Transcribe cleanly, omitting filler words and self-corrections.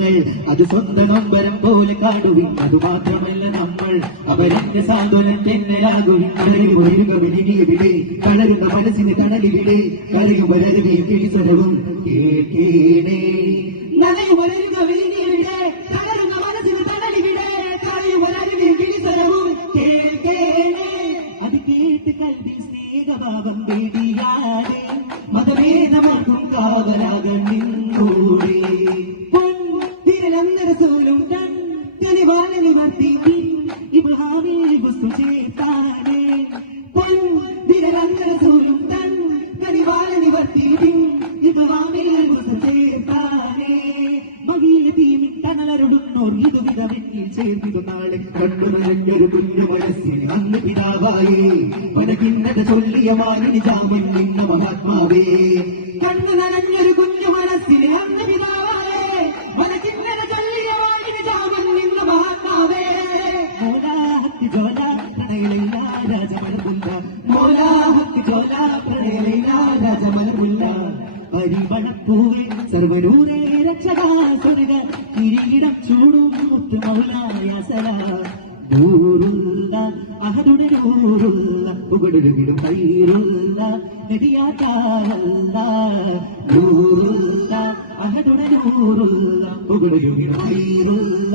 ഞങ്ങൾ അത് സ്വന്തം നൊമ്പരം പോലെ കാണുവിൻ. അതുമാത്രമല്ല നമ്മൾ അവരെന്റെ സാന്ത്വനം തെന്നലാകുവിൻ. വിടെ തളരുന്ന മനസ്സിന് തണലിവിടെ കരയും വരരുകയും കിളിസ്വരവും കേൾക്കേണേ. നനയും വളരുക വിരിഞ്ഞിവിടെ തളരുന്ന മനസ്സിന് തണലിവിടെ കരയും വരരുകയും കിളിസ്വരവും കേൾക്കേണേ. അത് കേട്ട് കൽവിൽ സ്നേഹഭാവം വേദിയാതെ മതഭേദമാർക്കും കാവലാകാൻ നിന്നൂടെ. പൊന്നിരലന്നരസോലും കനിവാലെ നിവർത്തി ഇബ്രാഹിം വസ്തു ചേർത്താനേ. പൊന്നിരലന്നരസോലും കനിവാലെ നിവർത്തി ഇബ്രാഹിം വസ്തു ചേർത്താനേ. മകീല തീമി തണലരുടുന്നോർ ഇതുവിധ വെറ്റിൽ ചേർത്തിതു നാളെ കണ്ടു നനഞ്ഞൊരു കുഞ്ഞു മനസ്സിൽ അന്ന് പിതാവായേ വനകിന്നത ചൊല്ലിയ മാലിനി ജാമൻ നിന്ന മഹാത്മാവേ. കണ്ണു നനഞ്ഞൊരു കുഞ്ഞു മനസ്സിൽ അന്ന് പിതാവായേ വനകിന്നത ചൊല്ലിയ മാലിനി ജാമൻ നിന്ന മഹാത്മാവേ. മോലാഹത്ത് ജോല പ്രണയലൈല രാജമലമുല്ല. മോലാഹത്ത് ജോല പ്രണയലൈല രാജമലമുല്ല. പരിമളപ്പൂവേ സർവനൂരേ രക്ഷകാ സ്വർഗ കിരീടം ചൂടും മുത്ത് മൗലായ സലാ. നൂറുള്ള അഹദുടെ നൂറുള്ള ഉഗടുവിടും ഹൈറുള്ള നബിയാതാല്ല. നൂറുള്ള അഹദുടെ നൂറുള്ള ഉഗടുവിടും ഹൈറുള്ള